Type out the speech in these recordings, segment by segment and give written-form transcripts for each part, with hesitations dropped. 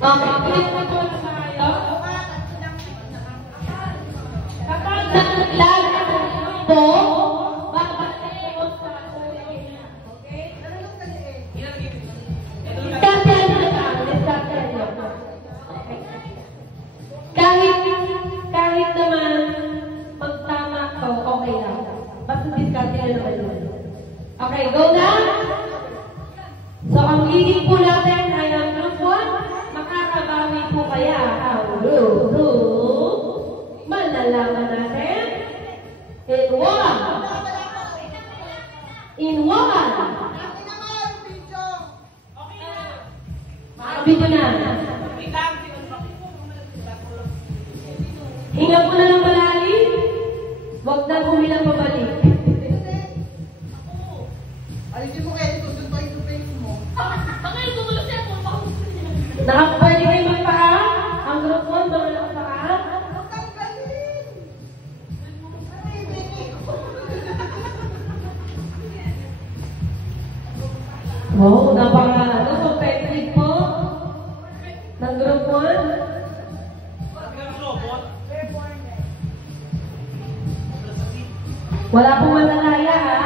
Okay, pinagpatuwa na tayo. Kapag naglalaro po, babateos sa ulit. Okay? Discussion na lang. Discussion na lang. Kahit naman magtama ko, okay lang. Basta discussion na naman yun. Okay, go na! So, ang leading po natin ay ang group 1. Makakabawi po kaya ang group 2. Malalaman natin. In 1. In 1. Video na. Hinga po na ng malalim. Huwag na humilang pabalik. Ayun mo kayo, tutun pa yung face mo. Bakit tutulog siya po? Nakapwede kayo magpaka? Ang group 1 ba na nakapaka? Wow, competitive po ng group 1. Wala pong malalaya, ha?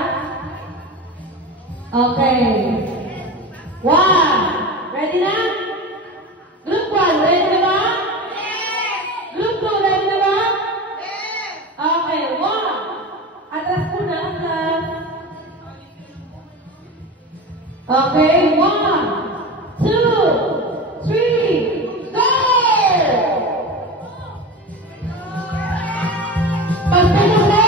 Okay. 1. Ready na? Group 1, ready na ba? Group 2, ready na ba? Okay, 1. Atras po na, atras. Okay, 1, 2, 3, go! Pagpinong na!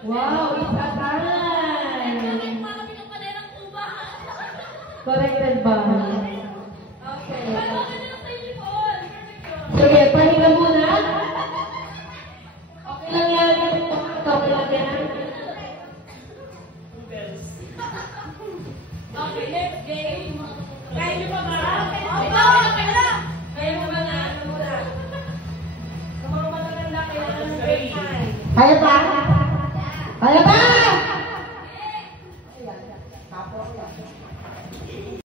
Wow, isa time! Corrected ba? Okay. Sige, pahinga muna. Okay lang yan. Okay lang yan. Okay, next game. Kaya niyo pa ba? Kaya mo ba na? Ano muna? Kung mga matatanda kayo ng break time. Kaya pa? Kaya pa?